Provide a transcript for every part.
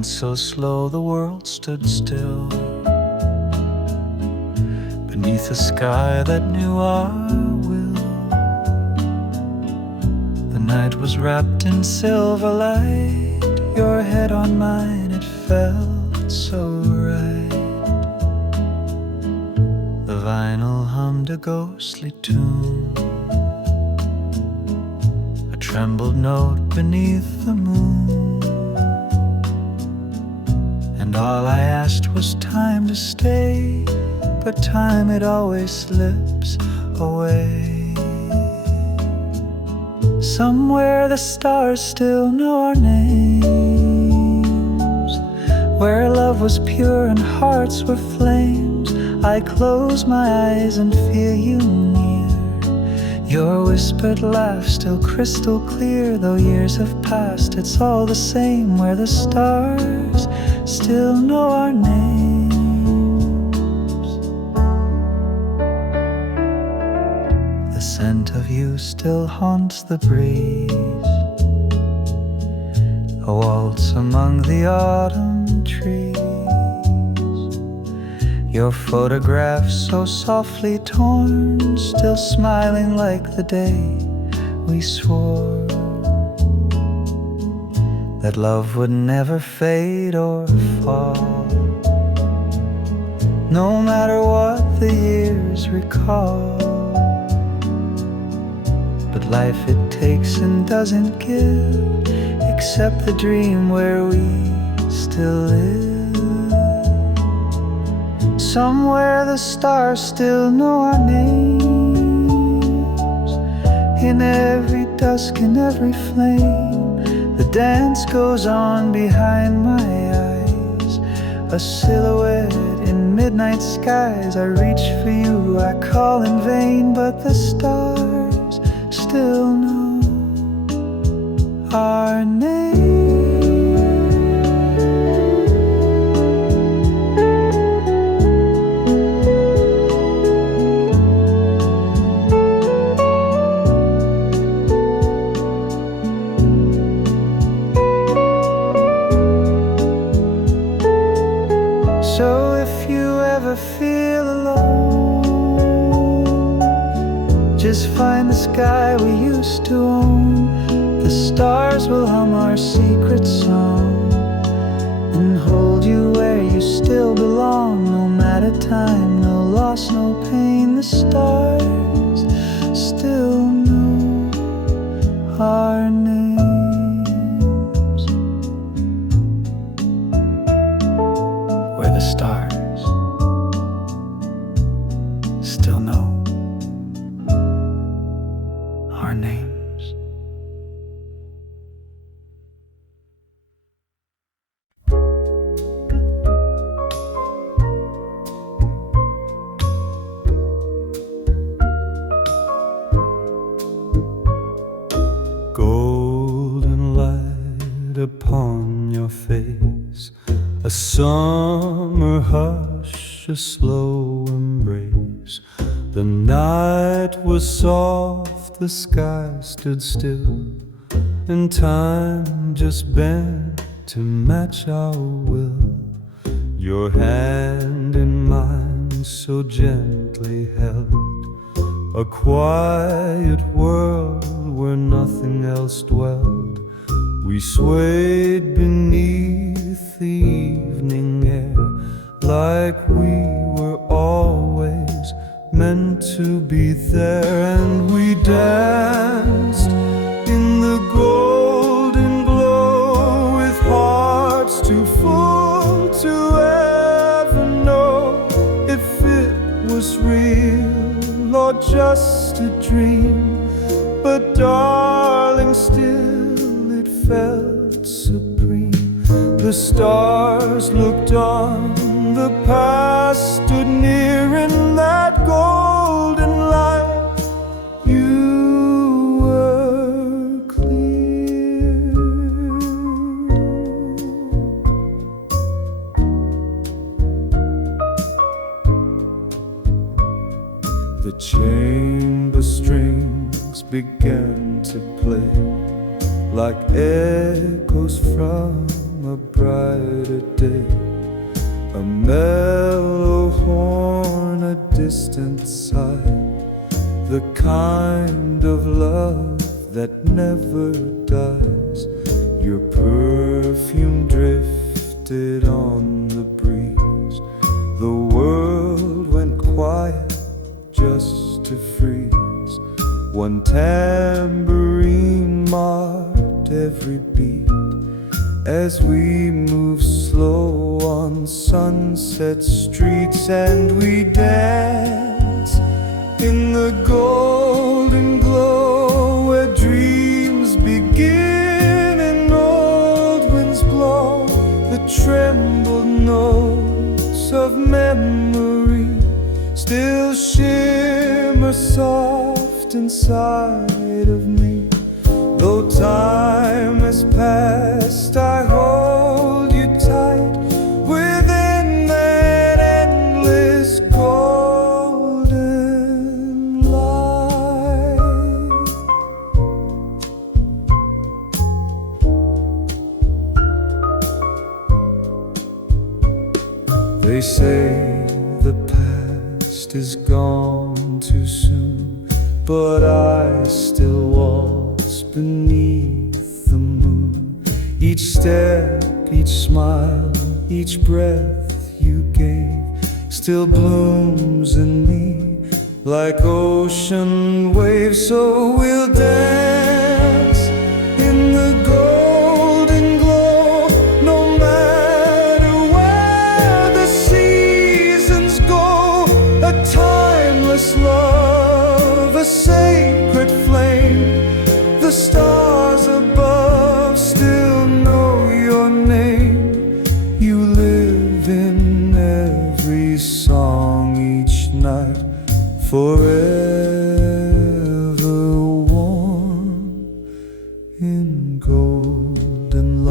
Once so slow the world stood still, beneath a sky that knew our will. The night was wrapped in silver light, your head on mine, it felt so right. The vinyl hummed a ghostly tune, a trembled note beneath the moon. And all I asked was time to stay, but time, it always slips away. Somewhere the stars still know our names, where love was pure and hearts were flames. I close my eyes and feel you near, your whispered laugh still crystal clear. Though years have passed, it's all the same, where the stars still know our names. The scent of you still haunts the breeze, a waltz among the autumn trees. Your photograph so softly torn, still smiling like the day we swore that love would never fade or fall, no matter what the years recall. But life, it takes and doesn't give, except the dream where we still live. Somewhere the stars still know our names, in every dusk, in every flame. The dance goes on behind my eyes, a silhouette in midnight skies. I reach for you, I call in vain, but the stars still know our names. So if you ever feel alone, just find the sky we used to own. The stars will hum our secret song and hold you where you still belong. No matter time, no loss, no pain, the stars still know our names. Where the stars still know our names. Golden light upon your face, a summer hush, a slow embrace. The night was soft, the sky stood still, and time just bent to match our will. Your hand in mine so gently held, a quiet world where nothing else dwelled. We swayed beneath the evening air, like we were always meant to be there. And we danced in the golden glow, with hearts too full to ever know if it was real or just a dream. But darling, still it felt supreme. The stars looked on, the past stood near in that golden light. You were clear. The chamber strings began to play like echoes from a a brighter day. A mellow horn, a distant sigh, the kind of love that never dies. Your perfume drifted on the breeze. The world went quiet just to freeze. One tambourine marked every beat as we move slow on sunset streets, and we dance in the golden glow where dreams begin and old winds blow the trembled notes of memory still shimmer soft inside of me. Though time has passed, I hold you tight within that endless golden light. They say the past is gone too soon, but I still waltz beneath the moon. Each step, each smile, each breath you gave still blooms in me like ocean waves. So we'll dance in the golden glow, no matter where the seasons go. A timeless love, a sacred flame. The stars above still know your name. You live in every song each night, forever warm in golden light.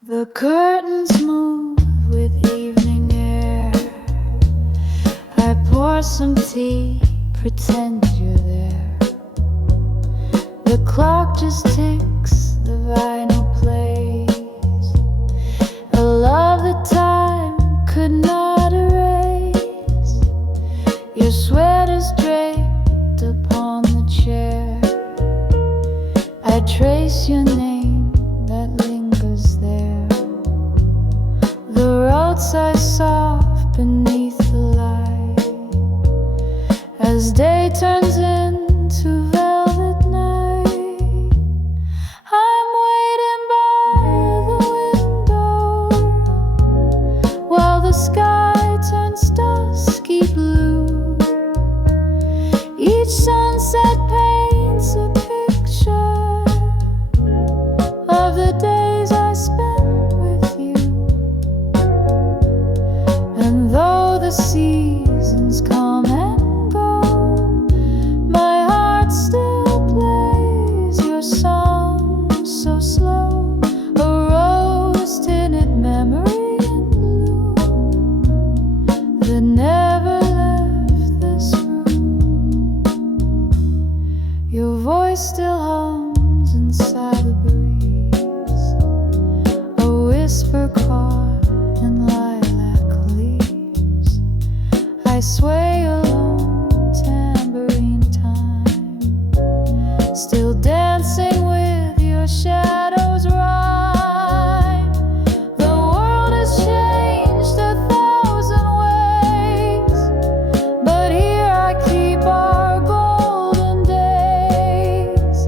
The curtains move with evening air. I pour some tea, pretend you're there. The clock just ticks, the vinyl plays a love that time could not erase. Your sweater's draped upon the chair. I trace your name that lingers there. The road sighs soft beneath the light as day turns into velvet night. I'm waiting by the window while the sky turns dusky blue. Each sunset paints a picture of the days I spent with you. And though the seasons come and go, my heart still plays your song so slow. A rose-tinted memory in blue that never left this room. Your voice still hums inside the breeze, a whisper caught in lilac leaves. I sway alone, tambourine time, still dancing with your shadows rhyme. The world has changed 1,000 ways, but here I keep our golden days.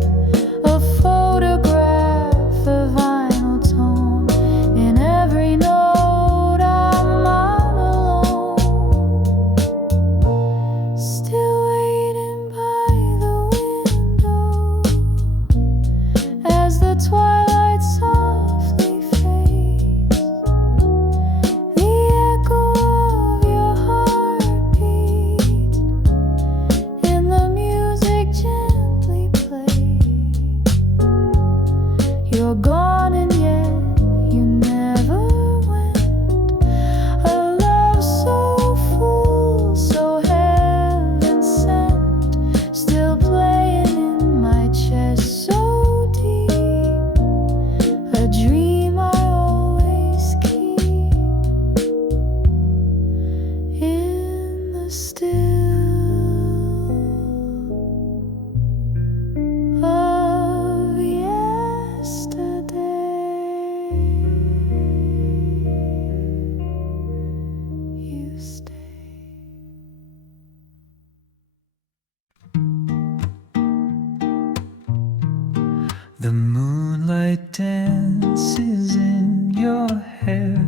A photograph, a vinyl tone, in every note I'm not alone. still of yesterday. You stay. The moonlight dances in your hair.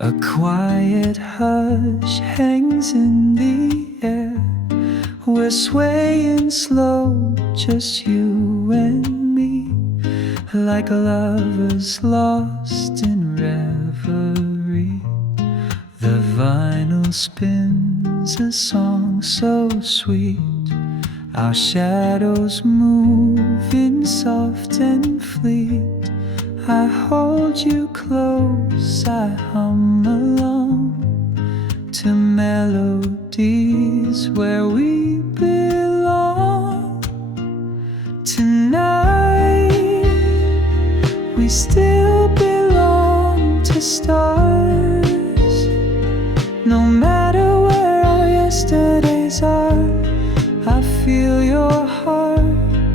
A quiet hush hangs in the air. We're swaying slow, just you and me, like lovers lost in reverie. The vinyl spins a song so sweet. Our shadows move in soft and fleet. I hold you close, I hum along to melodies where we belong. Tonight, we still belong to stars. No matter where our yesterdays are, I feel your heart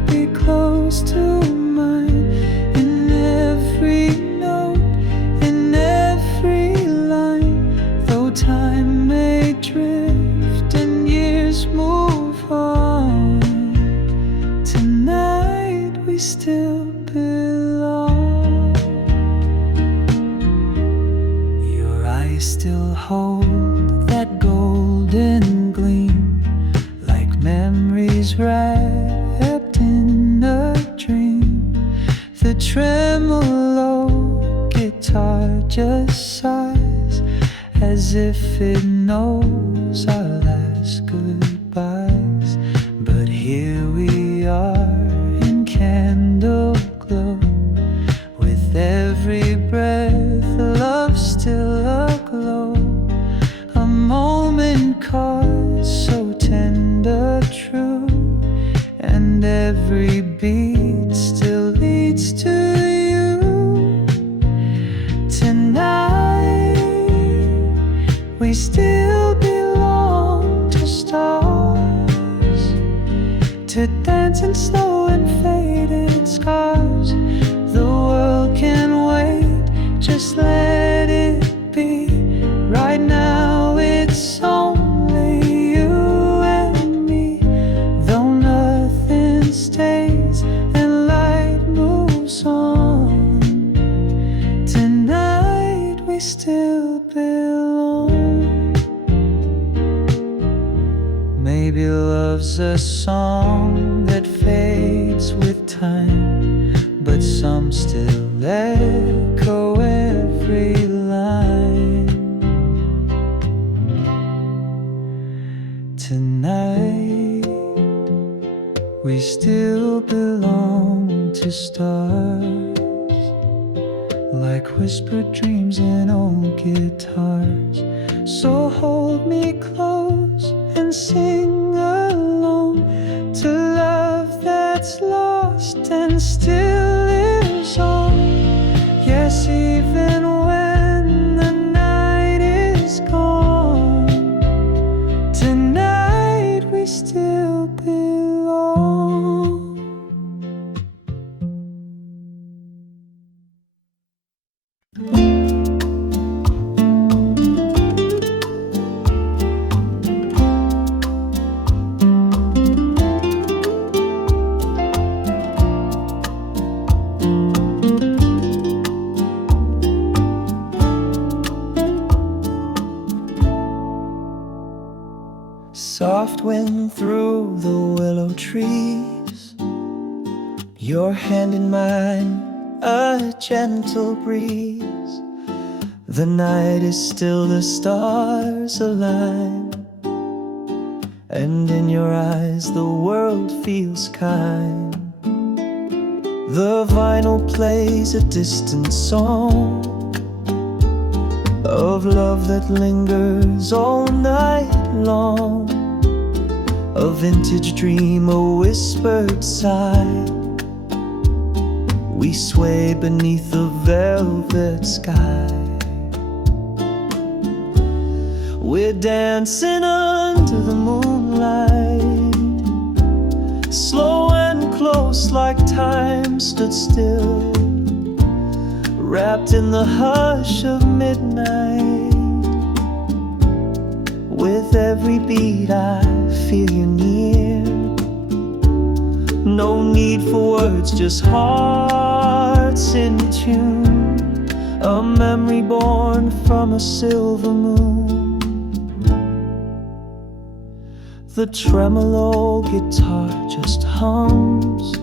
be close to mine. In every note, in every line, though time may drift and years move on, tonight we still belong. Your eyes still hold that golden gleam, memories wrapped in a dream. The tremolo guitar just sighs as if it knows our last goodbyes. But here we are in candle glow, with every breath love still aglow. A moment caught so tender, true, and every beat still leads to you. Tonight, we still belong to stars, to dancing slow and faded scars. The world can wait, just let it be. Right now it's only you and me, though nothing stays and light moves on. Tonight we still belong. Maybe love's a song that fades with time, but some still echo every line. Tonight, we still belong to stars, like whispered dreams in old guitars. So hold me close and sing along to love that's lost and still lives on. Yes, even when the night is gone, tonight we still belong. Soft wind through the willow trees, your hand in mine, a gentle breeze. The night is still, the stars align, and in your eyes the world feels kind. The vinyl plays a distant song of love that lingers all night long. A vintage dream, a whispered sigh. We sway beneath the velvet sky. We're dancing under like time stood still, wrapped in the hush of midnight. With every beat I feel you near. No need for words, just hearts in tune. A memory born from a silver moon. The tremolo guitar just hums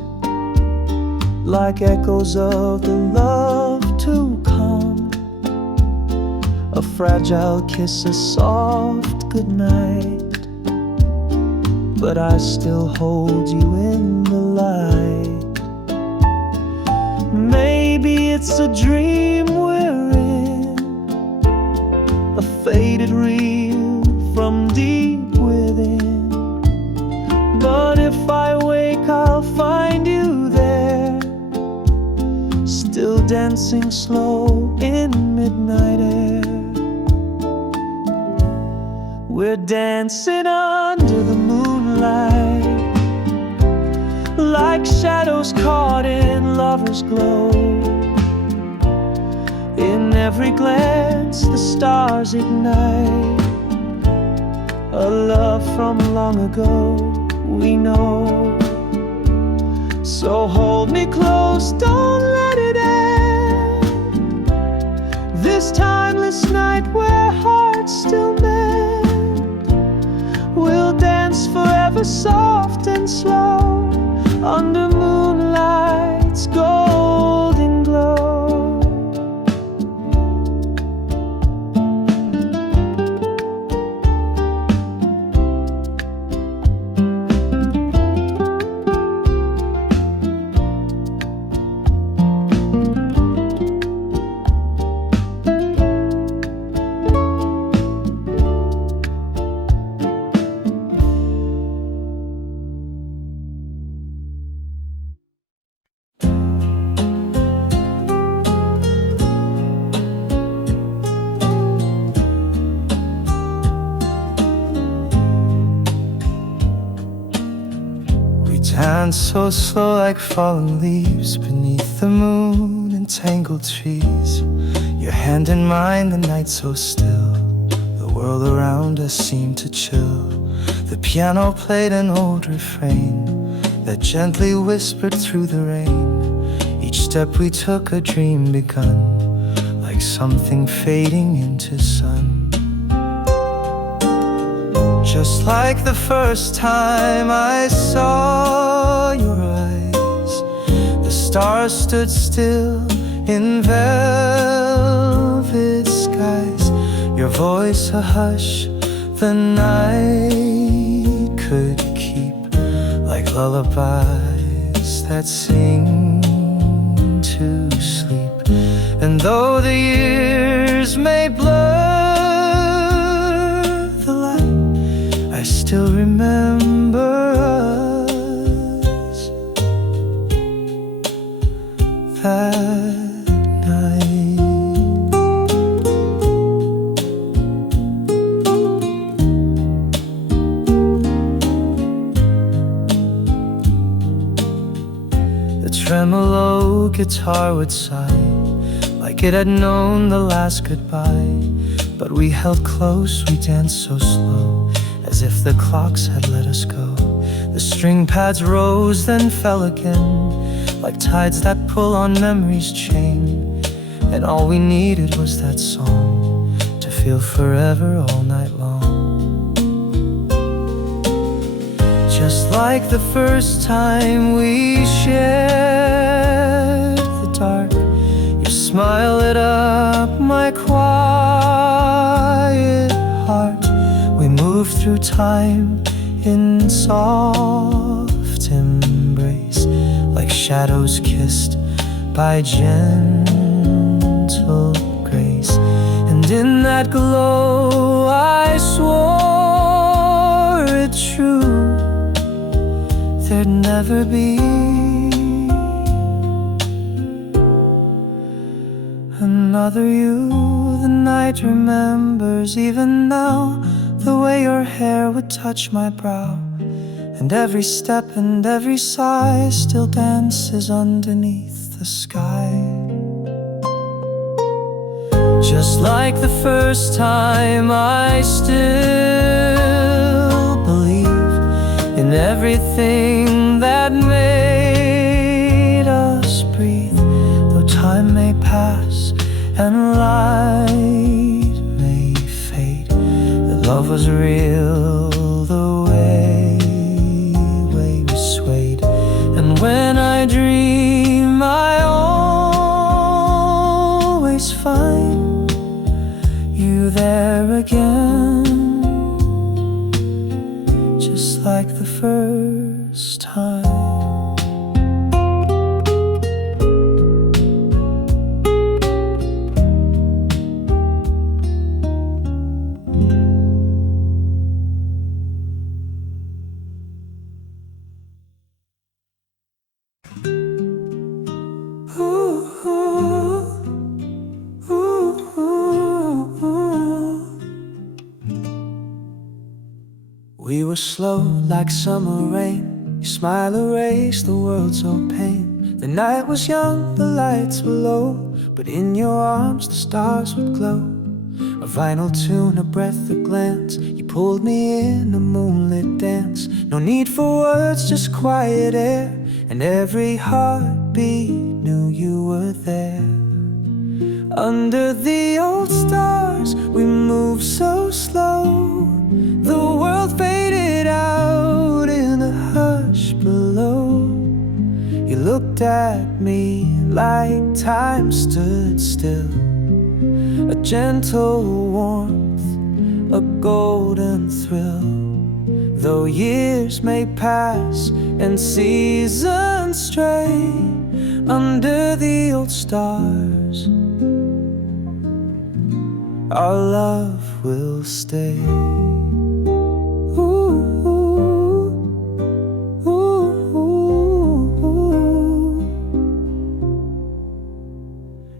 like echoes of the love to come. A fragile kiss, a soft goodnight, but I still hold you in the light. Maybe it's a dream we're in, a faded reel from deep within. But if I wake, I'll find you there, still dancing slow in midnight air. We're dancing under the moonlight, like shadows caught in lovers' glow. In every glance the stars ignite, a love from long ago we know. So hold me close, don't let it end, this timeless night where hearts still mend. We'll dance forever soft and slow, under moonlight's golden glow. Dance so slow like fallen leaves beneath the moon and tangled trees. Your hand in mine, the night so still, the world around us seemed to chill. The piano played an old refrain that gently whispered through the rain. Each step we took a dream begun, like something fading into sun. Just like the first time I saw your eyes, the stars stood still in velvet skies. Your voice a hush the night could keep, like lullabies that sing to sleep. And though the years may blur the light, I still remember us that night. The tremolo guitar would sigh, like it had known the last goodbye. But we held close, we danced so slow, as if the clocks had let us go. The string pads rose, then fell again, like tides that pull on memory's chain. And all we needed was that song to feel forever all night long. Just like the first time we shared the dark, your smile lit up my quiet heart. We moved through time in soft embrace, like shadows kissed by gentle grace. And in that glow I swore it true, there'd never be another you. The night remembers even now the way your hair would touch my brow, and every step and every sigh still dances underneath the sky. Just like the first time, I still believe in everything that made us breathe. Though time may pass and light may fade, the love was real the way we swayed. And when I dream, I always find you there again, just like the first time. We were slow like summer rain. Your smile erased the world's old pain. The night was young, the lights were low, but in your arms the stars would glow. A vinyl tune, a breath, a glance. You pulled me in a moonlit dance. No need for words, just quiet air, and every heartbeat knew you were there. Under the old stars, we moved so slow. The world faded out in the hush below. You looked at me like time stood still, a gentle warmth, a golden thrill. Though years may pass and seasons stray, under the old stars, our love will stay.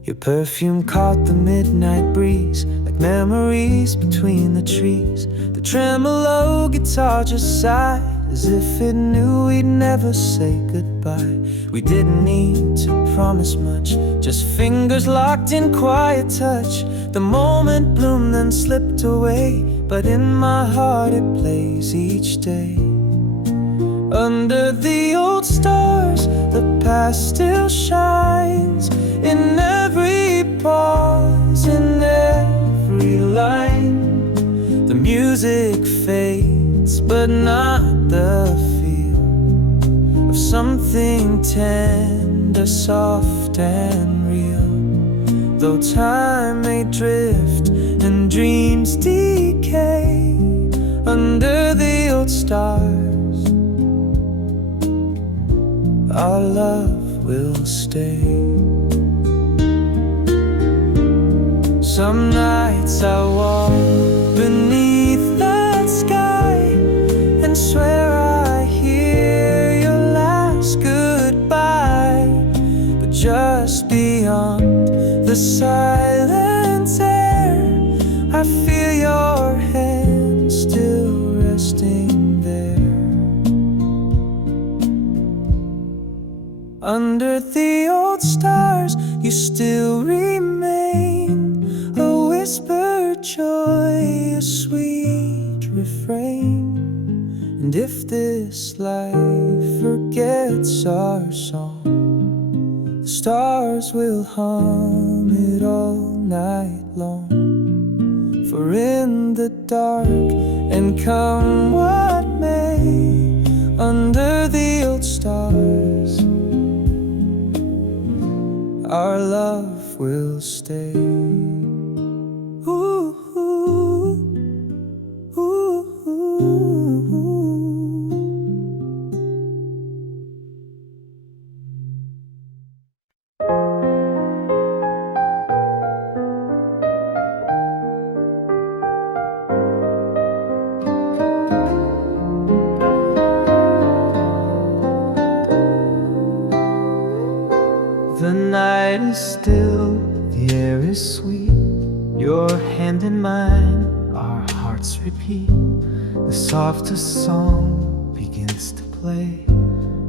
Your perfume caught the midnight breeze, like memories between the trees. The tremolo guitar just sighed, as if it knew we'd never say goodbye. We didn't need to promise much, just fingers locked in quiet touch. The moment bloomed then slipped away, but in my heart it plays each day. Under the old stars, the past still shines, in every pause, in every line. The music fades, but not the feel of something tender, soft and real. Though time may drift and dreams decay, under the old stars, our love will stay. Some nights I walk beneath that sky and swear I hear your last goodbye. But just beyond the silent air, I feel your hand still resting there. Under the old stars, you still remain, a whispered joy, a sweet refrain. And if this life forgets our song, the stars will hum it all night long. For in the dark, and come what may, under the old stars, our love will stay. Ooh, ooh, ooh, ooh. The night is still, the air is sweet. Your hand in mine, our hearts repeat. The softest song begins play,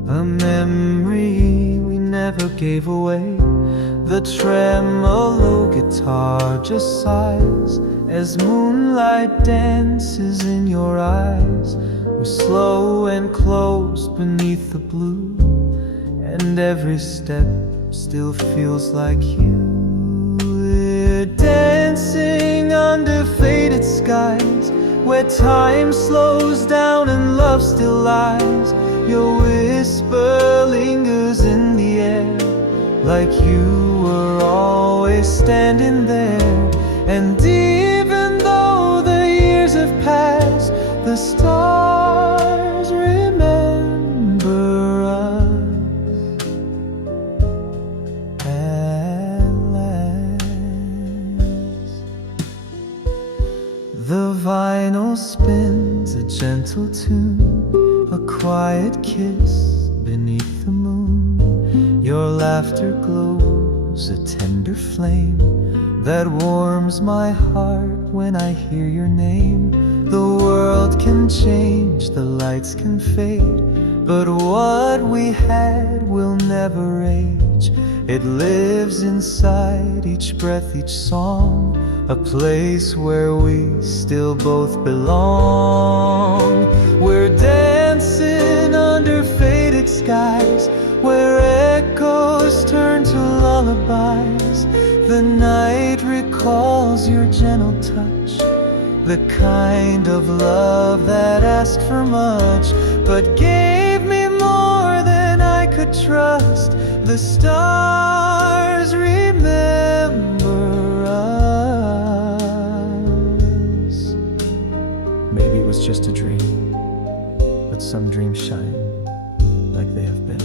a memory we never gave away. The tremolo guitar just sighs as moonlight dances in your eyes. We're slow and close beneath the blue, and every step still feels like you. We're dancing under faded skies, where time slows down and love still lies. Your whisper lingers in the air, like you were always standing there. And even though the years have passed, the stars remember us at last. The vinyl spins a gentle tune, a quiet kiss beneath the moon. Your laughter glows, a tender flame that warms my heart when I hear your name. The world can change, the lights can fade, but what we had will never age. It lives inside each breath, each song, a place where we still both belong. We're dancing under faded skies, where echoes turn to lullabies. The night recalls your gentle touch, the kind of love that asked for much, but gave me more than I could trust. The stars remember us. Maybe it was just a dream, but some dreams shine like they have been.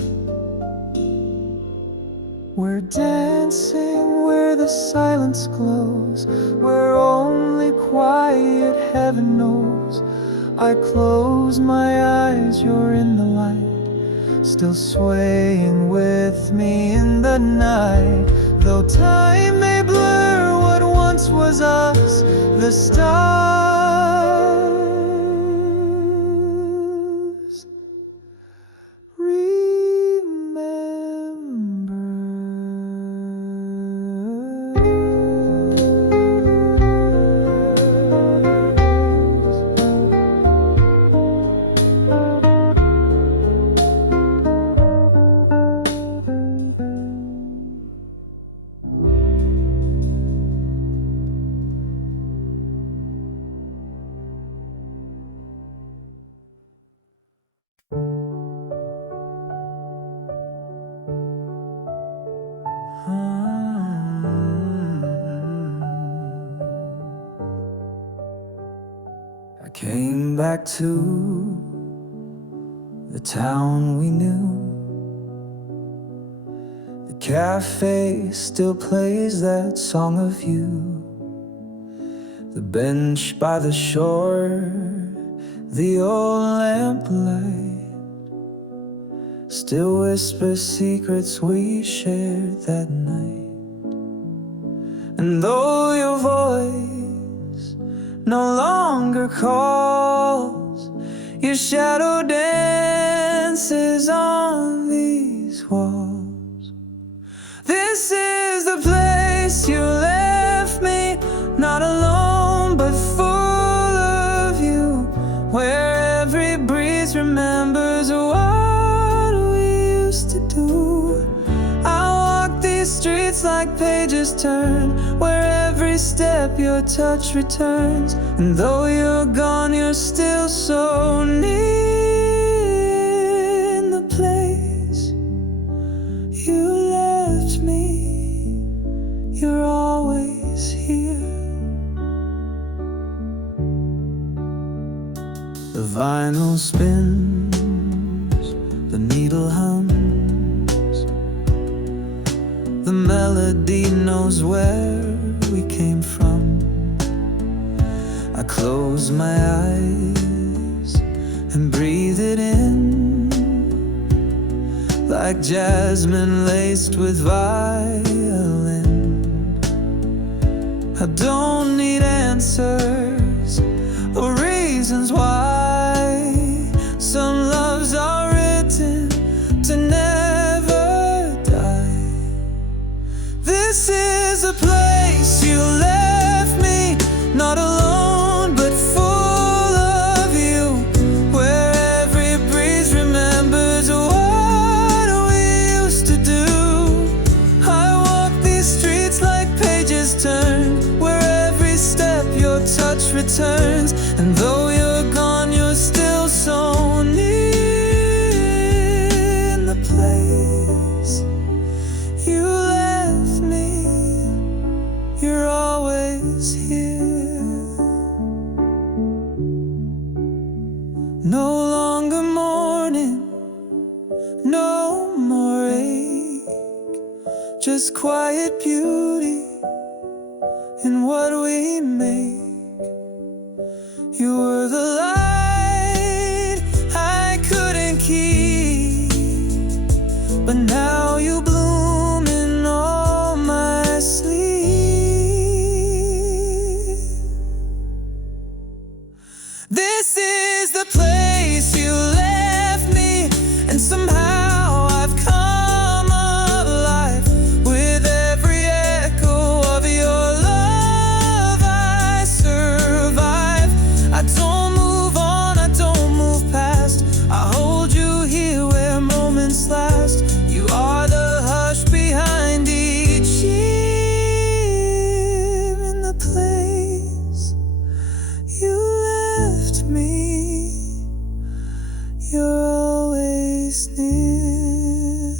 We're dancing where the silence glows, where only quiet heaven knows. I close my eyes, you're in the light, still swaying with me in the night. Though time may blur what once was us, the stars I came back to the town we knew. The cafe still plays that song of you. The bench by the shore, the old lamplight still whispers secrets we shared that night. And though your voice no longer calls, your shadow dances on these walls. This is the place you left me, not alone but full of you, where every breeze remembers what we used to do. I walk these streets like pages turn, where every step your touch returns. And though you're gone, you're still so near. In the place you left me, you're always here. The vinyl spins, the needle hums, the melody knows where we came from. I close my eyes and breathe it in, like jasmine laced with violin. I don't need answers or reasons why some loves are No longer mourning, no more ache, just quiet beauty in what we make. You were the light I couldn't keep, but now you bloom in all my sleep. This is the place you left me, and somehow I've come alive with every echo of your love. I survive. I don't move on, I don't move past. I hold you here where moments last. You are the hush behind each year. In the place you left me, you're always near.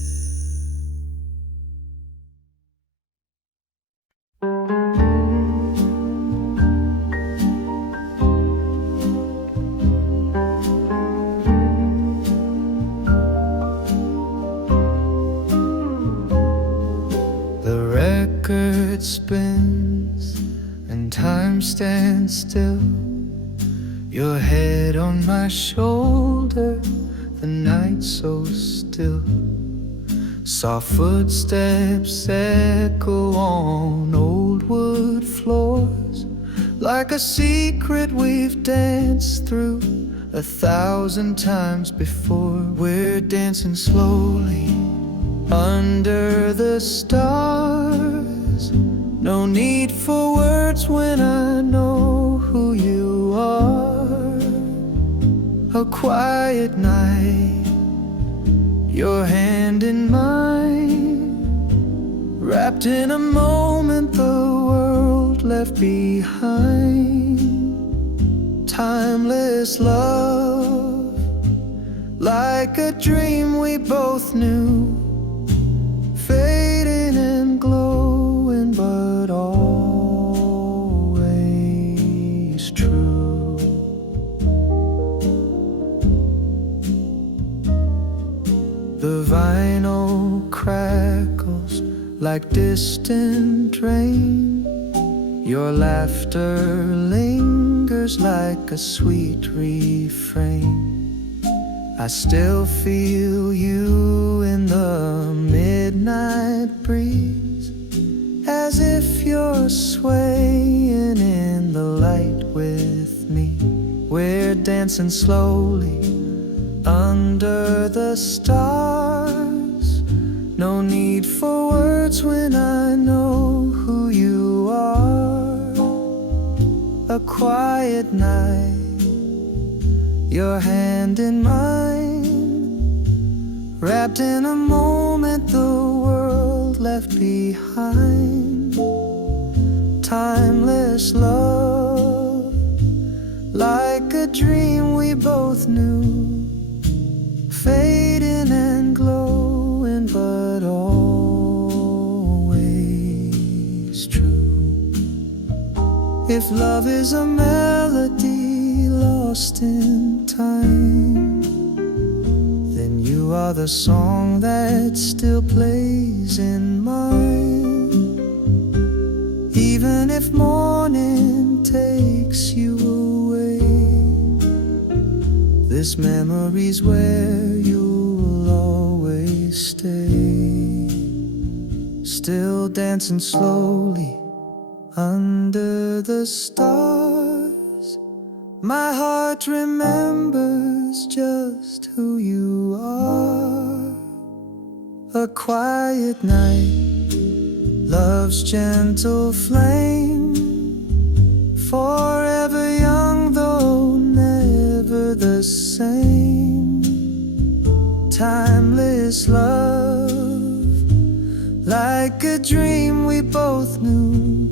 The record spins and time stands still. Your head on my shoulder, the night so still. Soft footsteps echo on old wood floors, like a secret we've danced through 1,000 times before. We're dancing slowly under the stars. No need for words when I know who you are. A quiet night, your hand in mine, wrapped in a moment the world left behind. Timeless love, like a dream we both knew, fading and glowing, but always true. The vinyl crackles like distant rain. Your laughter lingers like a sweet refrain. I still feel you in the midnight breeze, as if you're swaying in the light with me. We're dancing slowly under the stars. No need for words when I know who you are. A quiet night, your hand in mine, wrapped in a moment the world left behind. Timeless love, like a dream we both knew, fading and glowing, but always true. If love is a melody lost in time, then you are the song that still plays in mine. Even if morning takes you away, this memory's where you'll always stay. Still dancing slowly under the stars, my heart remembers just who you are. A quiet night, love's gentle flame, forever young though never the same. Timeless love, like a dream we both knew,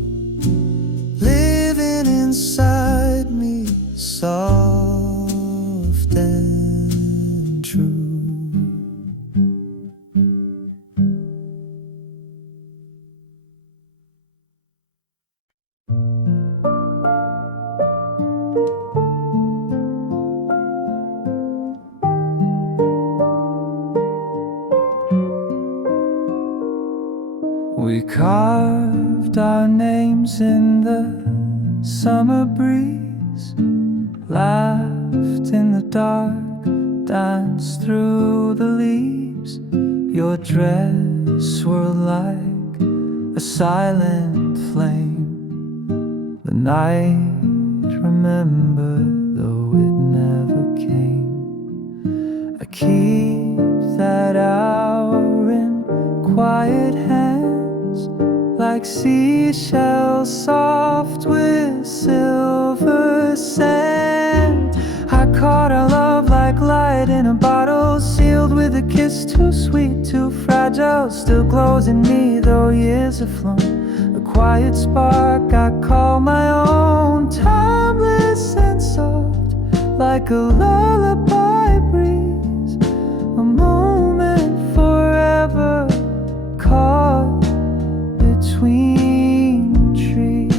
living inside me, soft and true. carved our names in the summer breeze, laughed in the dark, danced through the leaves. Your dress swirled like a silent flame. The night, remember, though it never came. I keep that hour in quiet hands, like seashells soft with silver sand. I caught our love like light in a bottle, sealed with a kiss too sweet, too fragile. Still glows in me though years have flown. A quiet spark I call my own, timeless and soft, like a lullaby breeze. A moment forever caught between trees.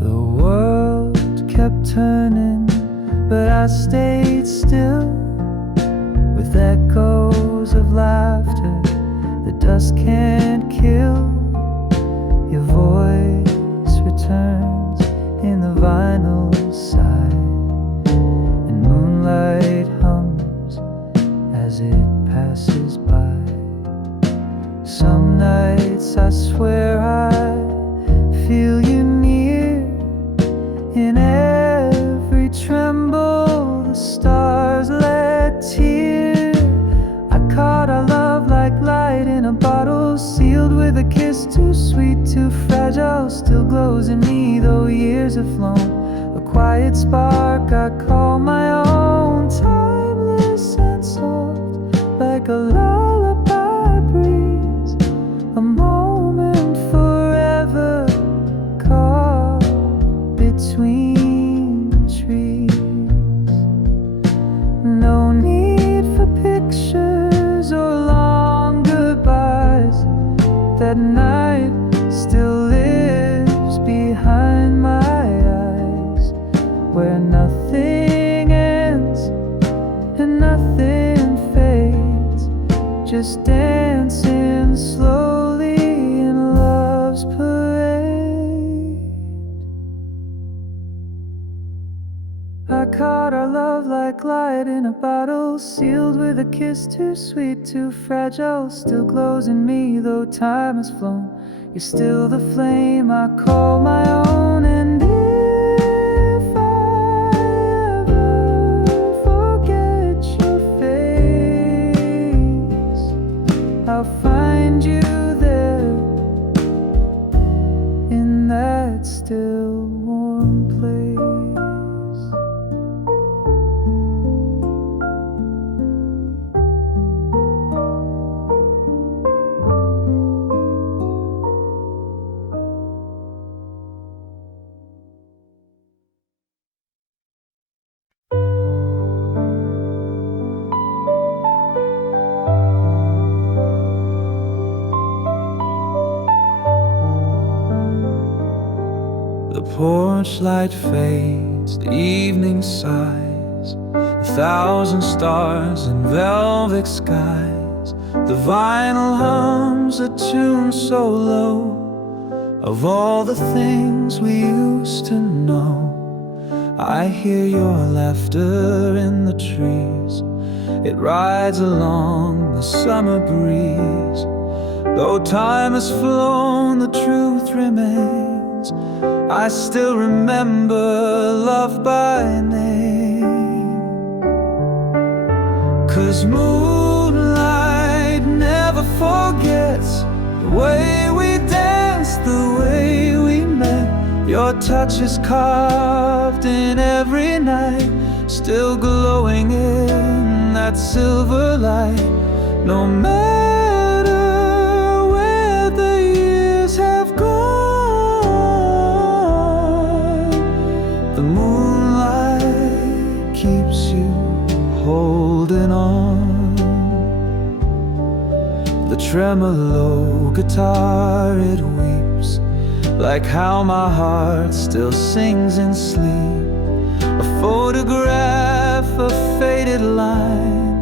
The world kept turning, but I stayed still, with echoes of laughter the dust can't kill. Your voice returns in the vinyl side, and moonlight hums as it passes by. Some nights I swear I feel you near, in every tremble the stars let tear. I caught our love like light in a bottle, sealed with a kiss too sweet, too fragile. Still glows in me though years have flown. A quiet spark I call my own, timeless and soft, like a lullaby breeze. A moment forever caught between trees. No need for pictures or long goodbyes. That night still lives behind my eyes, where nothing ends and nothing fades, just dancing slowly in love's parade. I caught our love like light in a bottle, sealed with a kiss too sweet, too fragile. Still glows in me though time has flown. You're still the flame I call my own. And if I ever forget your face, I'll find you there, in that still warm place. The porch light fades, the evening sighs, 1,000 stars in velvet skies. The vinyl hums a tune so low, of all the things we used to know. I hear your laughter in the trees, it rides along the summer breeze. Though time has flown, the truth remains, I still remember love by name. 'Cause moonlight never forgets the way we danced, the way we met. Your touch is carved in every night, still glowing in that silver light. No matter where the years have gone, the moonlight keeps you holding on. The tremolo guitar, it weeps, like how my heart still sings in sleep. A photograph, a faded line,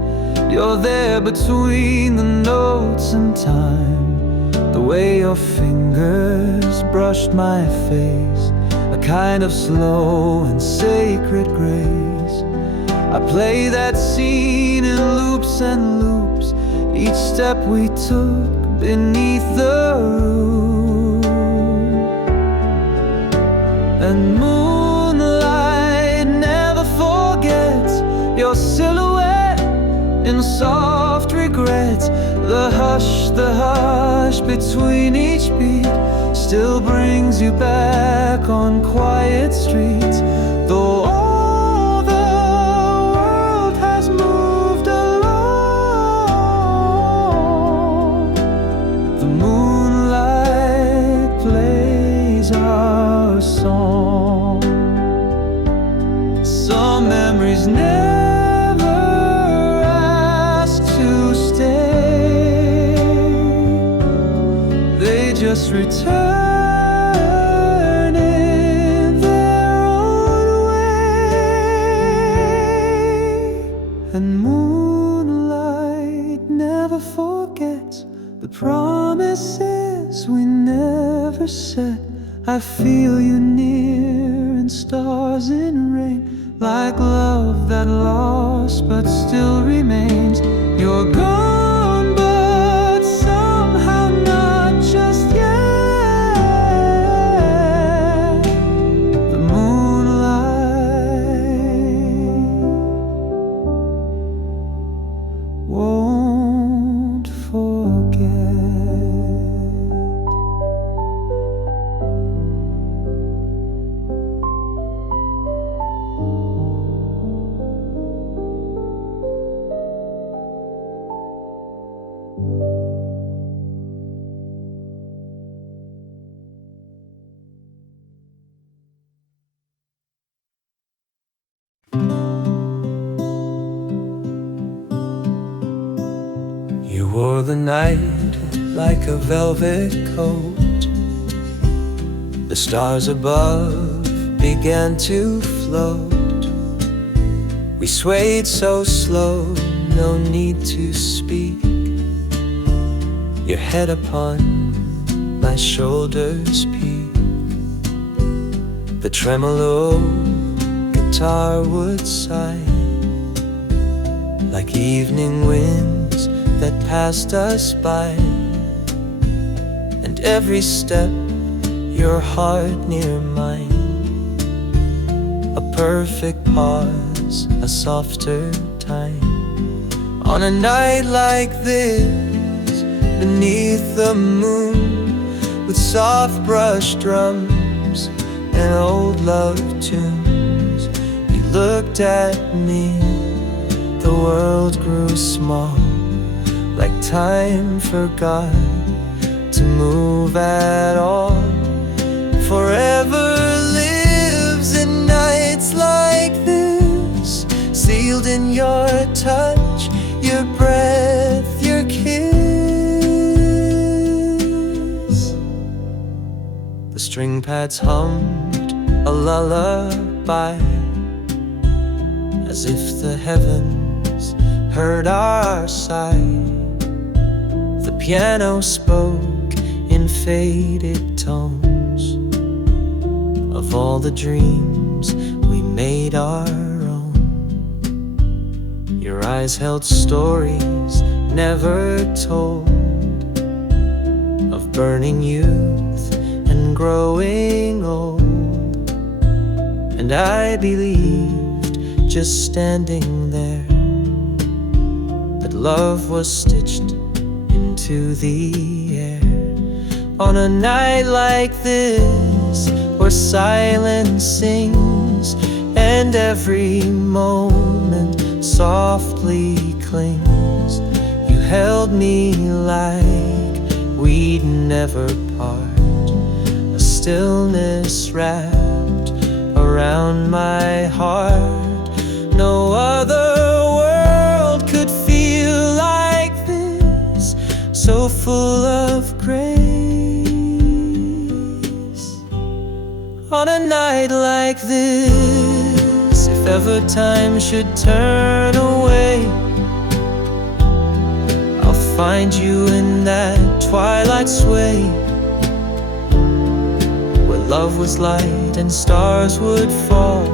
You're there between the notes and time, the way your fingers brushed my face, a kind of slow and sacred grace. I play that scene in loops and loops, each step we took beneath the roof. And moonlight never forgets your silhouette in soft regret. The hush between each beat still brings you back on quiet streets. Though all the world has moved along, the moonlight plays our song. Some memories never ask to stay, they just return in their own way. And moonlight never forgets the promises we never said. I feel you near in stars in rain, like love that lost but still remains. You're gone, but somehow not just yet. The moonlight won't forget. You wore the night like a velvet coat. The stars above began to float. We swayed so slow, no need to speak. Your head upon my shoulders peak. The tremolo guitar would sigh, like evening winds that passed us by. And every step, your heart near mine, a perfect pause, a softer time. On a night like this, beneath the moon, with soft brush drums and old love tunes, you looked at me, the world grew small, like time forgot to move at all. Forever lives in nights like this, sealed in your touch, your breath, your kiss. The string pads hummed a lullaby, as if the heavens heard our sigh. The piano spoke in faded tones of all the dreams we made our own. Your eyes held stories never told, of burning youth and growing old. And I believed, just standing there, that love was stitched into the air. On a night like this, where silence sings and every moment softly clings, you held me like we'd never part, a stillness wrapped around my heart. No other world could feel like this, so full of grace. On a night like this, if ever time should turn away, find you in that twilight sway, where love was light and stars would fall,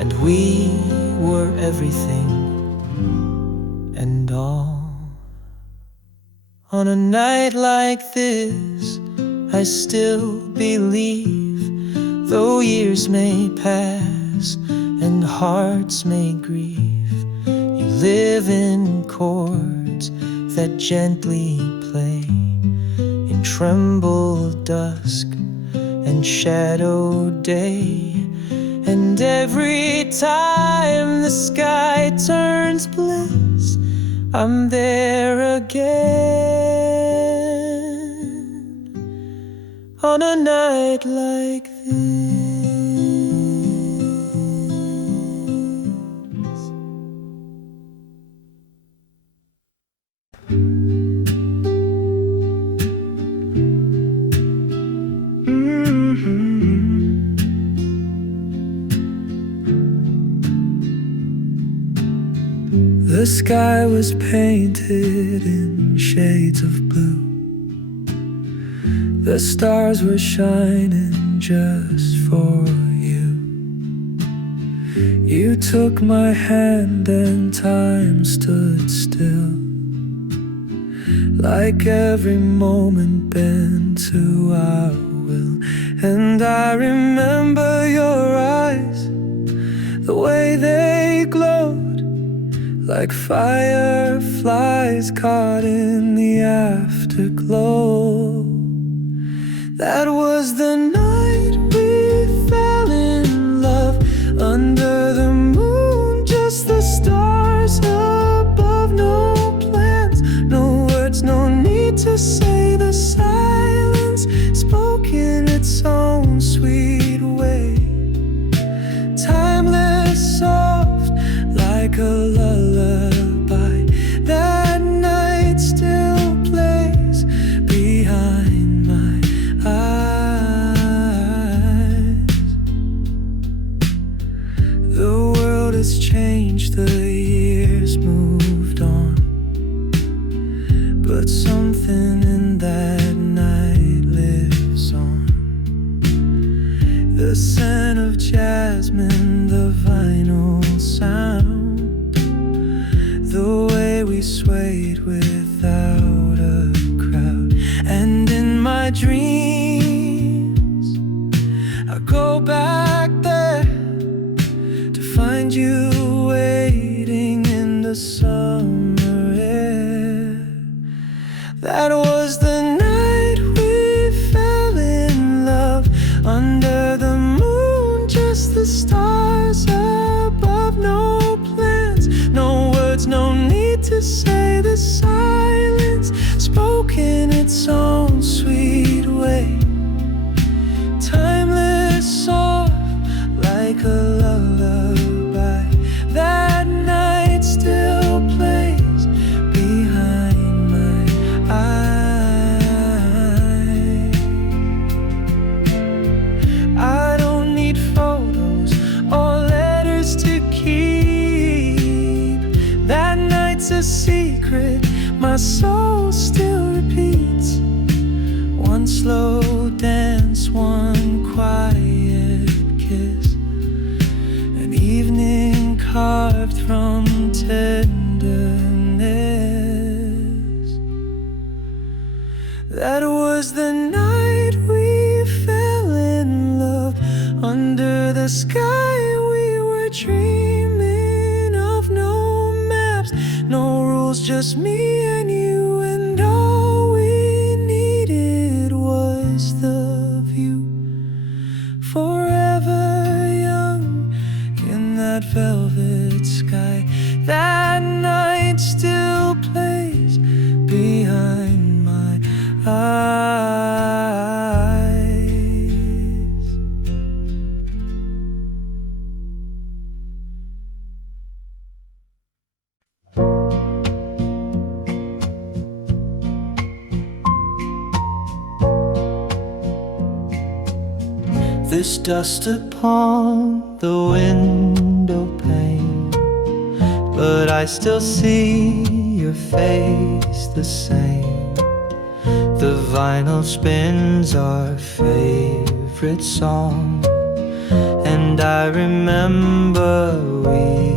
and we were everything and all. On a night like this, I still believe, though years may pass and hearts may grieve, you live in chords that gently play in trembled dusk and shadowed day. And every time the sky turns bliss, I'm there again on a night like this. The sky was painted in shades of blue. The stars were shining just for you. You took my hand and time stood still, like every moment bent to our will. And I remember your eyes, the way they glowed like fireflies caught in the afterglow. That was the night we fell in love, under the moon, just the stars above. No plans, no words, no need to say. The silence spoke in its own sweet way, timeless, soft, like a lullaby. That night still plays behind my eyes. The world has changed, the years moved on, but something in that night lives on. The scent of jasmine, the vinyl sound, the way we swayed without a crowd. And in my dreams, I go back there to find you waiting in the summer air. That was the night we fell in love, under the moon, just the stars above. No plans, no words, no need to say. The silence spoke in its own sweet way, timeless, soft, like a lullaby. That night still plays behind my eyes. I don't need photos or letters to keep. That night's a secret my soul still repeats. One slow dance, one quiet kiss, an evening carved from tenderness. That was the night we fell in love, under the sky we were dreaming of. No maps, no rules, just me and you, and all we needed was the view. Forever young in that velvet sky, that night still plays behind my eyes. This dust upon the window pane, but I still see your face the same. The vinyl spins our favorite song, and I remember we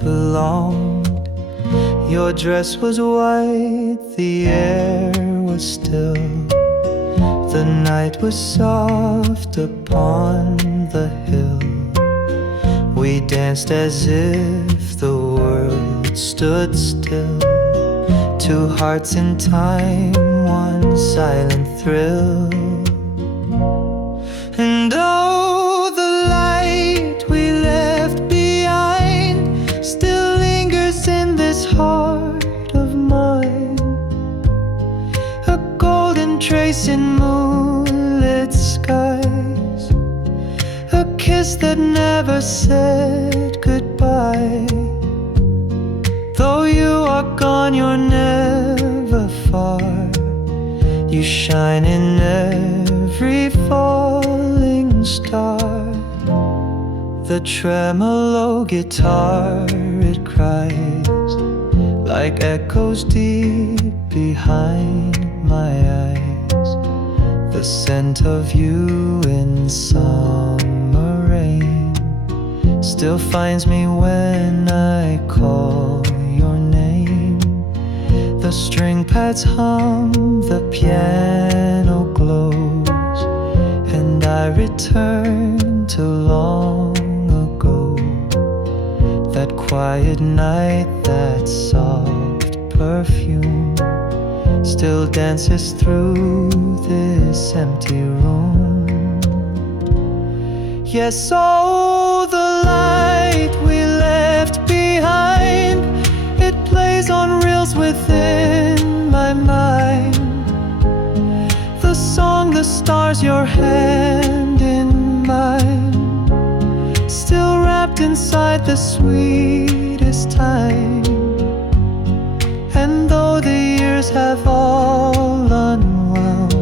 belonged. Your dress was white, the air was still, the night was soft upon the hill. We danced as if the world stood still, two hearts in time, one silent thrill. And oh, the light we left behind still lingers in this heart of mine, a golden trace in moonlit skies, a kiss that never said goodbye. Though you are gone, you're never far. You shine in every falling star. The tremolo guitar, it cries like echoes deep behind my eyes. The scent of you in summer rain still finds me when I call your name. The string pads hum, the piano glows, and I return to long ago. That quiet night, that soft perfume still dances through this empty room. Yes, oh, the light we left behind, it plays on reels within my mind. The song, the stars, your hand in mine, still wrapped inside the sweetest time. And though the years have all unwound,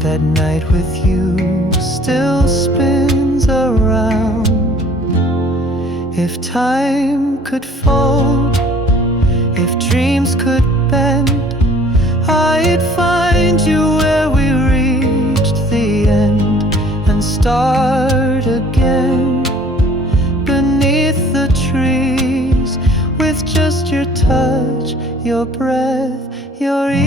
that night with you still spins around. If time could fold, if dreams could bend, I'd find you where we reached the end and start again beneath the trees, with just your touch, your breath, your ease.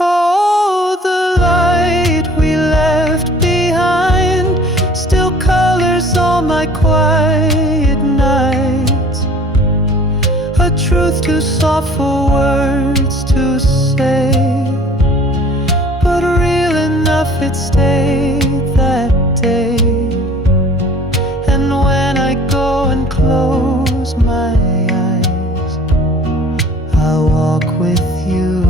Oh, the light we left behind still colors all my quiet nights, a truth too soft for words to say, but real enough it stayed that day. And when I go and close my eyes, I'll walk with you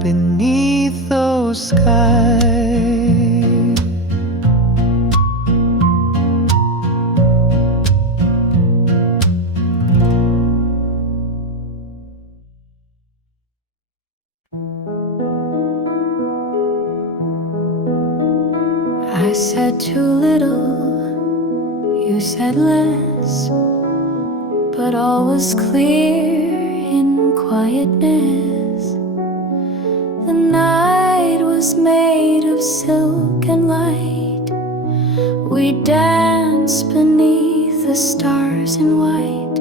beneath those skies. I said too little, you said less, but all was clear in quietness. The night was made of silk and light. We danced beneath the stars in white.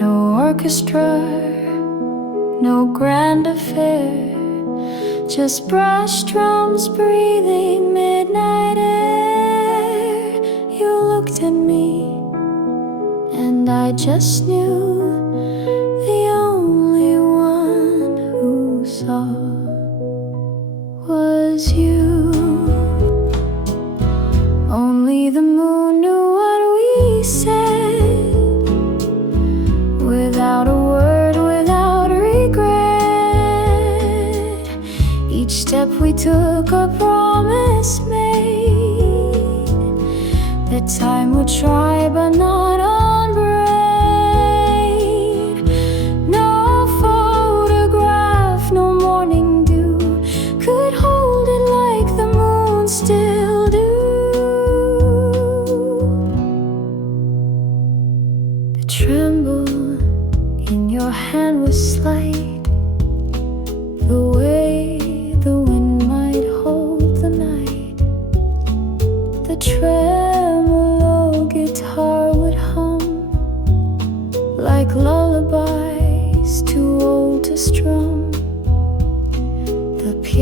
No orchestra, no grand affair, just brush drums breathing midnight air. You looked at me, and I just knew the only one who saw was you. Only the moon knew what we said, without a word, without regret. Each step we took, a promise made, that time would try but not unbraid. No photograph, no morning dew could hold it like the moon still do.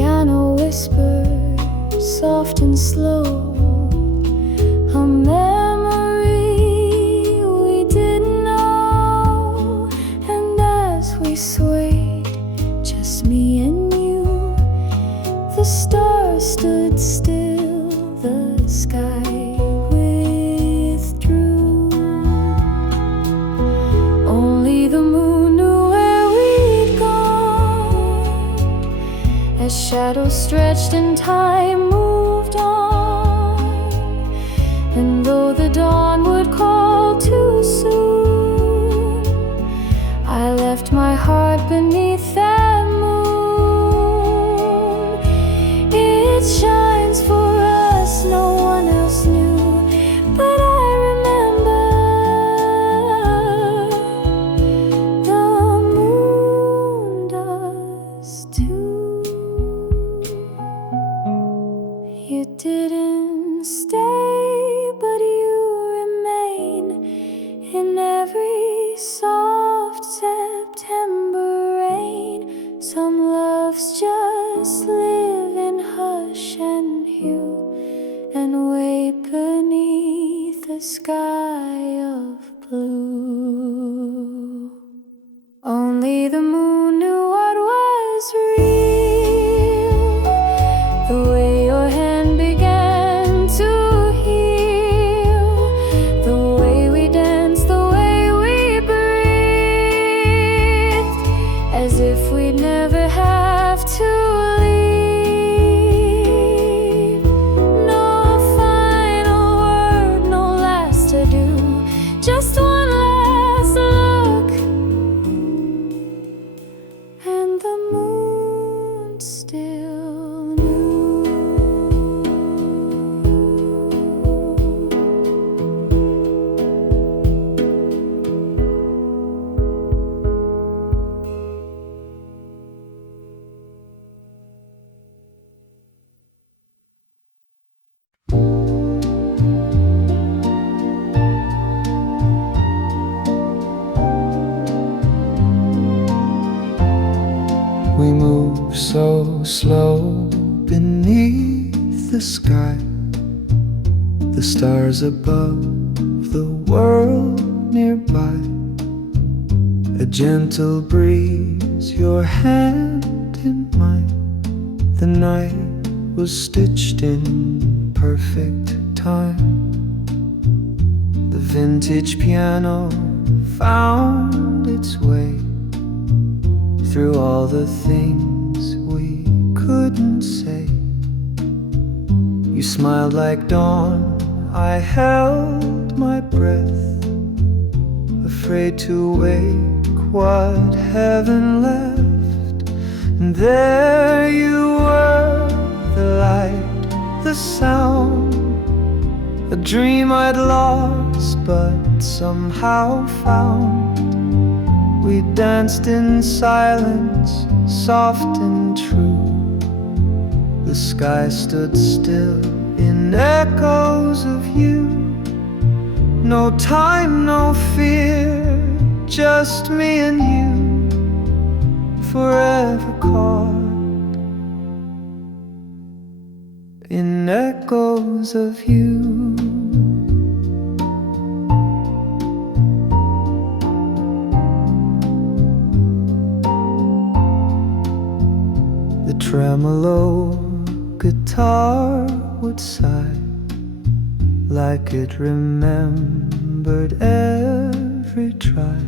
piano whispers, soft and slow, a memory we didn't know. And as we swayed, just me and you, the stars stood still, the sky withdrew. Only the moon knew where we'd gone, as shadows stretched and time moved on. And though the dawn would call too soon, I left my heart beneath that moon. It shines for us, no one else knew, but I remember the moon does too. You didn't stay, but you remain in every soft September rain. Some loves just live in hush and hue, and wait beneath a sky of blue. Only the moon knew what was real, the way your hand began to heal, the way we danced, the way we breathed, as if we'd never have to leave. No final word, no last adieu, just one last look, and the moon still knew. We move so slow beneath the sky, the stars above, the world nearby. A gentle breeze, your hand in mine. The night was stitched in perfect time. The vintage piano found its way through all the things we couldn't say. You smiled like dawn, I held my breath, afraid to wake what heaven left. And there you were, the light, the sound, a dream I'd lost but somehow found. We danced in silence, soft and true. The sky stood still in echoes of you. No time, no fear, just me and you, forever caught in echoes of you. The tremolo guitar would sigh, like it remembered every try.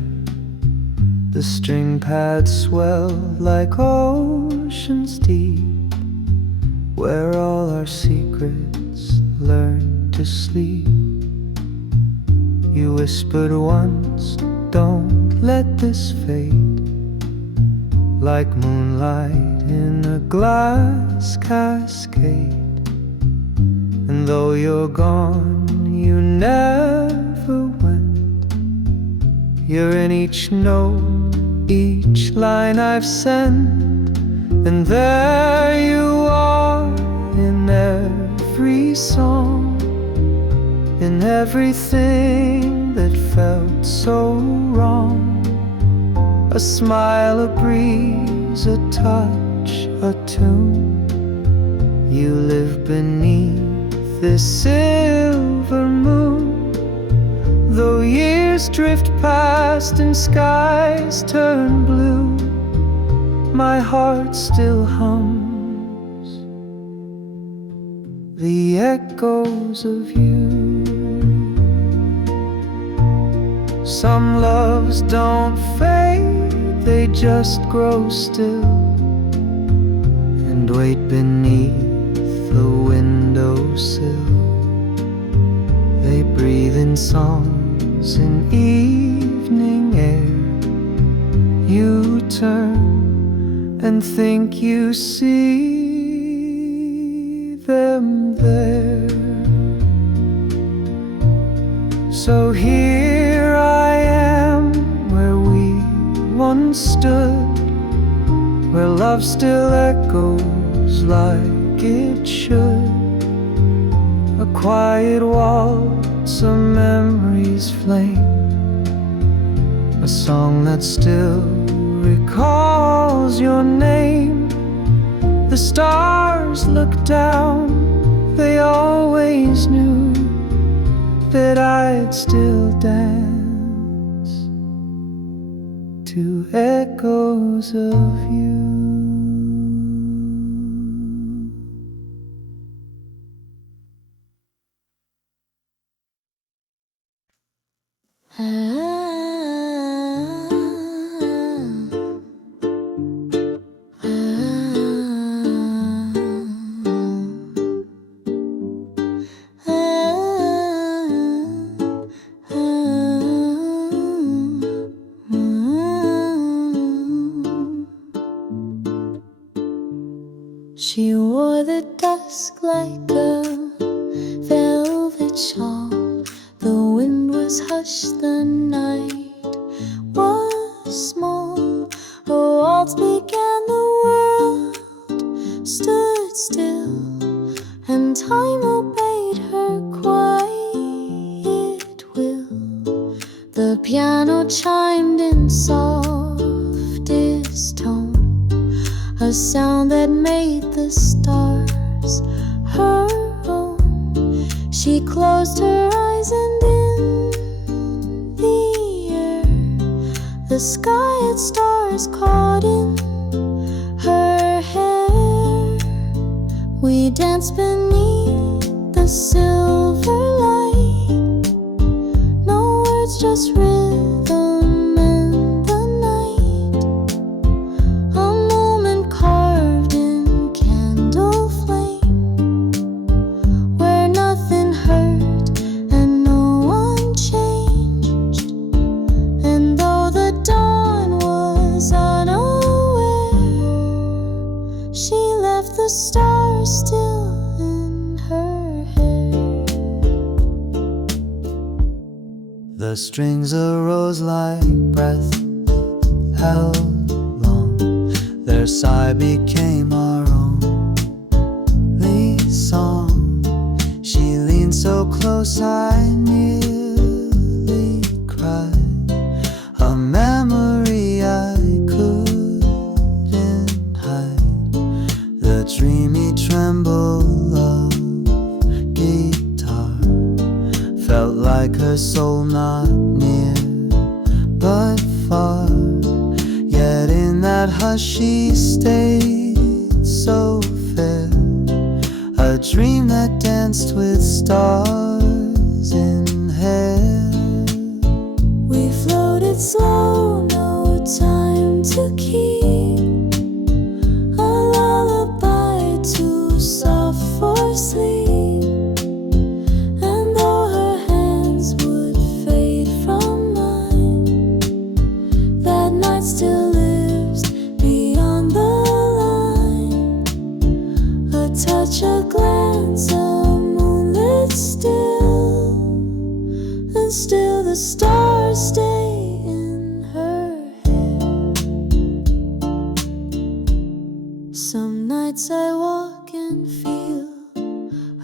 The string pads swell like oceans deep, where all our secrets learn to sleep. You whispered once, don't let this fade, like moonlight in a glass cascade. And though you're gone, you never went. You're in each note, each line I've sent. And there you are, in every song, in everything that felt so wrong. A smile, a breeze, a touch, a tune, You live beneath this silver moon. Though years drift past and skies turn blue, my heart still hums the echoes of you. Some loves don't fade, they just grow still and wait beneath the windowsill. They breathe in songs in evening air. You turn and think you see them there. So here I am, where we once stood, where love still echoes like it should. A quiet waltz, a memory's flame, a song that still recalls your name. The stars look down, they always knew that I'd still dance to echoes of you. She wore the dusk like a velvet shawl. The wind was hushed, the night was small. A waltz began, the world stood still, and time obeyed her quiet will. The piano chimed in softest tone, a sound that made the stars her own. She closed her eyes, and in the air, the sky had stars caught in her hair. We danced beneath the silver light, no words, just rhythm and the night. A moment carved in candle flame, where nothing hurt and no one changed. And though the dawn was unaware, she left the stars still in her hair. The strings arose like breath held long. Their sigh became our only song. She leaned so close I nearly cried. A memory I couldn't hide. The dreamy tremble of guitar felt like her soul, not near but far. Yet in that hush she stayed so fair, a dream that danced with stars in hair. We floated slow, no time to keep, a lullaby too soft for sleep. And though her hands would fade from mine, that night still lives beyond the line. A touch, a glance, a moonlit still, and still the stars stay in her hair. Some nights I walk and feel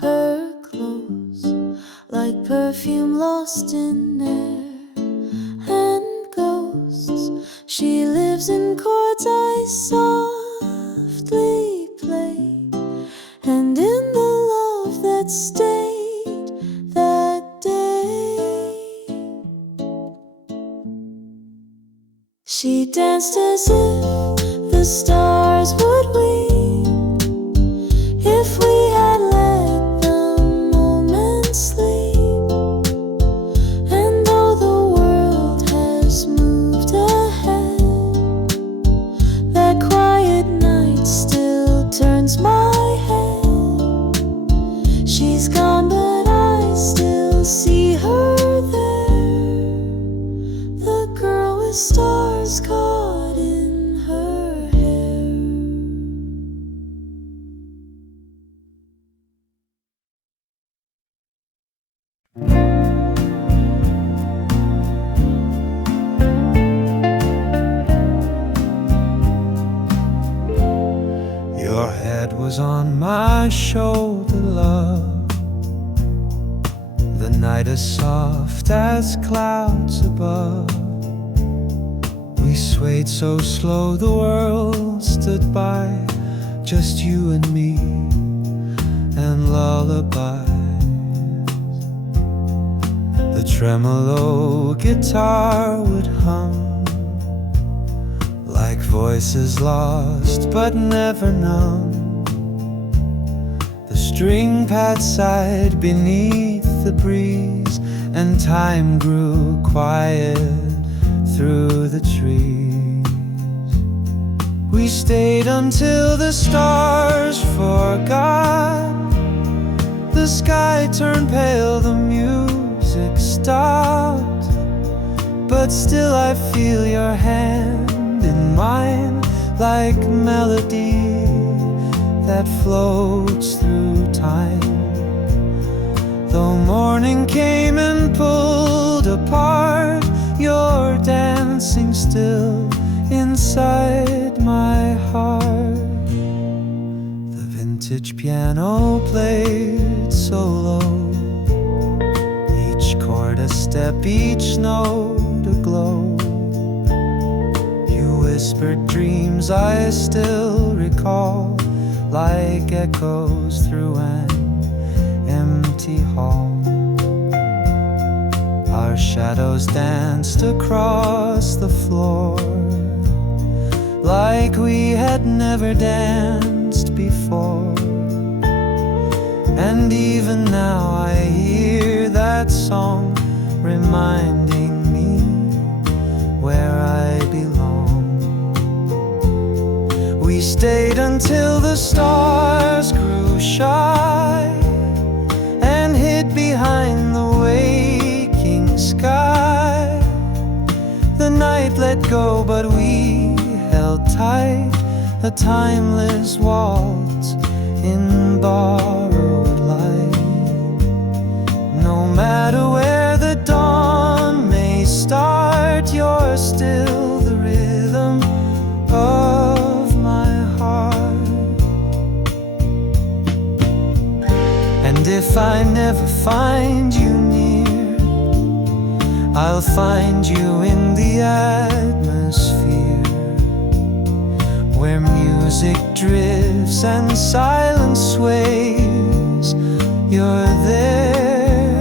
her close, like perfume lost in air and ghosts. She lives in chords I softly play, and danced as if the stars would weep if we had let the moment sleep. And though the world has moved ahead, that quiet night still turns my head. She's gone, but I still see her there, the girl with stars caught in her hair. Your head was on my shoulder, love. The night as soft as clouds above. We swayed so slow the world stood by, just you and me and lullabies. The tremolo guitar would hum like voices lost but never numb. The string pad sighed beneath the breeze, and time grew quiet through the trees. We stayed until the stars forgot. The sky turned pale, the music stopped, but still I feel your hand in mine, like melody that floats through time. Though morning came and pulled apart, you're dancing still inside my heart. The vintage piano played so low, each chord a step, each note a glow. Whispered dreams I still recall, like echoes through an empty hall. Our shadows danced across the floor, like we had never danced before. And even now I hear that song, reminding me where I belong. We stayed until the stars grew shy and hid behind the waking sky. The night let go, but we held tight, a timeless waltz in borrowed light. No matter where the dawn may start, you're still the rhythm of my heart. And if I never find you near, I'll find you in the atmosphere, where music drifts and silence sways. You're there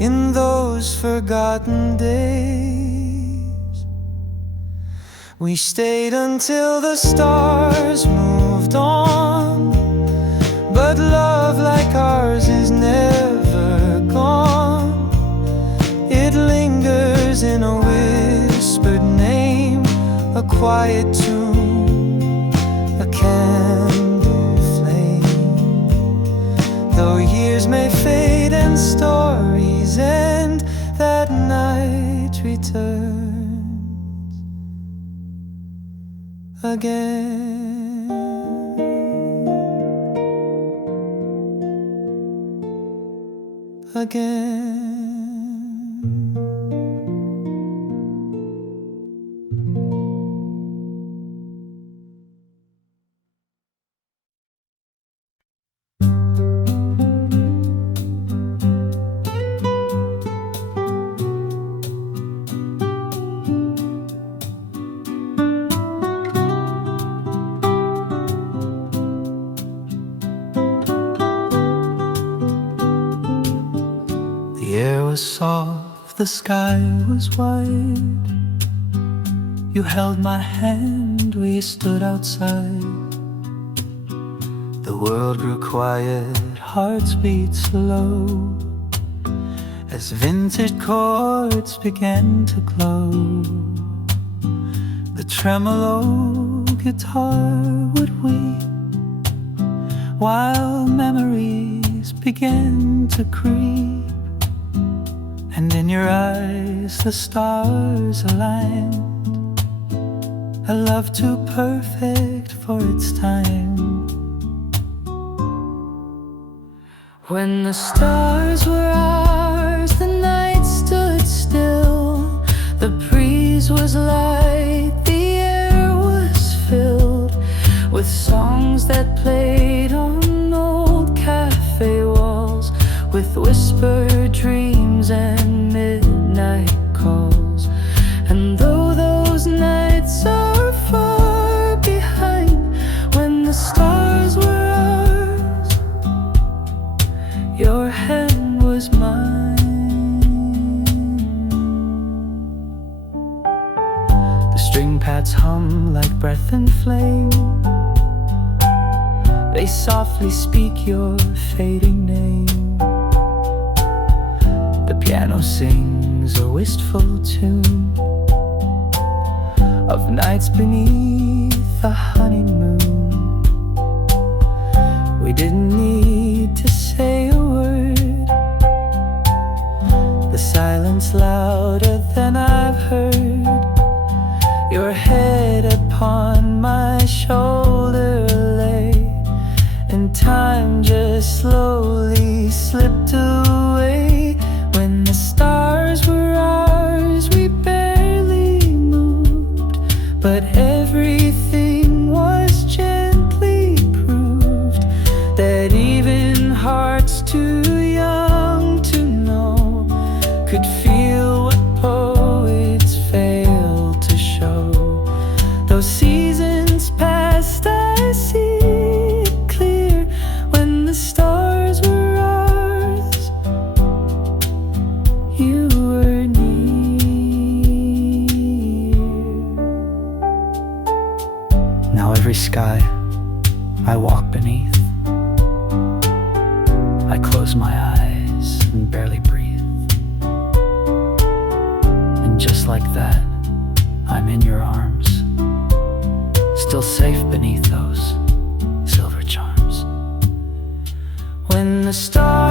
in those forgotten days. We stayed until the stars moved on, but love like ours is never gone. It lingers in a whispered name, a quiet tune, a candle flame. Though years may fade and stories end, that night returns again. Again. The air was soft, the sky was white, You held my hand, we stood outside. The world grew quiet, hearts beat slow, as vintage chords began to glow. The tremolo guitar would weep, while memories began to creep. And in your eyes the stars aligned, a love too perfect for its time. When the stars were ours, the night stood still. The breeze was light, the air was filled with songs that played on old cafe walls, with whispered dreams and midnight calls. And though those nights are far behind, when the stars were ours, your hand was mine. The string pads hum like breath and flame, they softly speak your fading name. The piano sings a wistful tune of nights beneath a honeymoon. We didn't need to say a word, the silence louder than I've heard. Your head upon my shoulder lay, and time just slowly slipped away. When the stars were ours, we barely moved, but everything was gently proved that even hearts too young to know could feel what poets fail to show. Those seasons past, I see it clear. When the stars were ours, you were near. Now every sky I walk beneath, I close my eyes and barely breathe. And just like that, I'm in your arms, still safe beneath those silver charms. When the stars